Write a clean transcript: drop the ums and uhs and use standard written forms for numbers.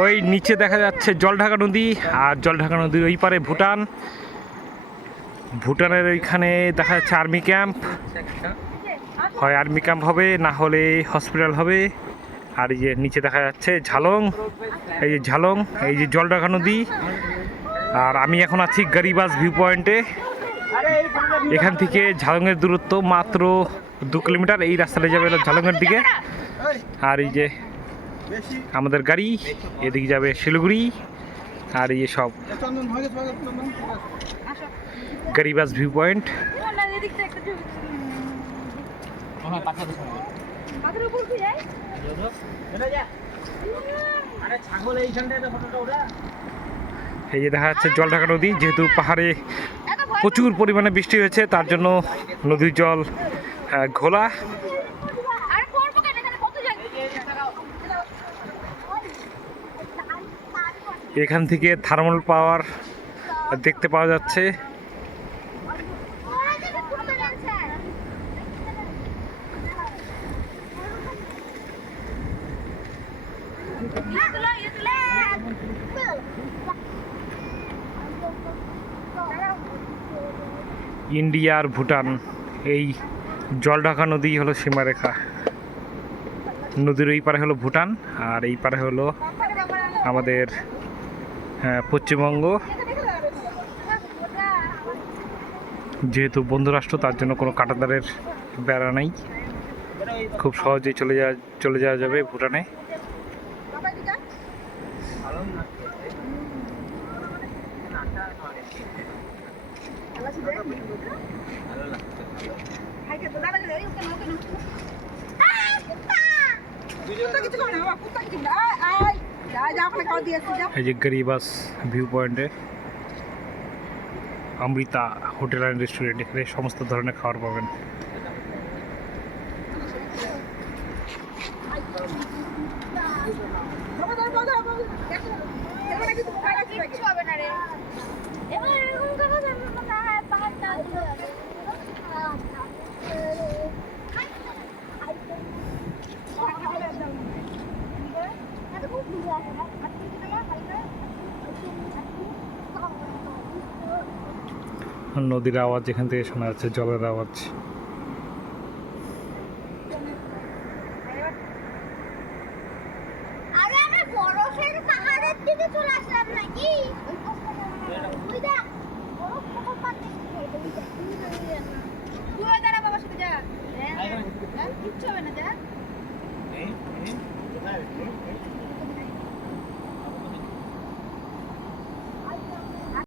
ওই নিচে দেখা যাচ্ছে জলঢাকা নদী, আর জলঢাকা নদীর ওই পারে ভুটান। ভুটানের ওইখানে দেখা যাচ্ছে আর্মি ক্যাম্প, হয় আর্মি ক্যাম্প হবে, না হলে হসপিটাল হবে। আর এই যে নিচে দেখা যাচ্ছে ঝালং, এই যে ঝালং, এই যে জলঢাকা নদী। আর আমি এখন আছি গরিবাস ভিউ পয়েন্টে। এখান থেকে ঝালংয়ের দূরত্ব মাত্র 2 কিলোমিটার। এই রাস্তাটা যাবে ঝালংয়ের দিকে। আর এই যে আমাদের গাড়ি এদিকে যাবে শিলিগুড়ি। আর এই যে সব গরিবাস ভিউ পয়েন্ট। এই যে দেখা যাচ্ছে জলঢাকা নদী। যেহেতু পাহাড়ে প্রচুর পরিমাণে বৃষ্টি হয়েছে, তার জন্য নদীর জল ঘোলা। এখান থেকে থার্মাল পাওয়ার দেখতে পাওয়া যাচ্ছে। ইন্ডিয়া আর ভুটান, এই জলঢাকা নদী হলো সীমারেখা। নদীর ওই পারে হলো ভুটান, আর এই পারে হলো আমাদের পশ্চিমবঙ্গ। যেহেতু বন্ধুরাষ্ট্র, তার জন্য কোনো কাঁটাতারের বেড়া নাই, খুব সহজেই চলে যাওয়া যাবে ভুটানে। এই যে গরিবাস ভিউ পয়েন্টে অমৃতা হোটেল অ্যান্ড রেস্টুরেন্ট, এখানে সমস্ত ধরনের খাবার পাবেন। নদীর আওয়াজ এখান থেকে শোনা যাচ্ছে, জলের আওয়াজ।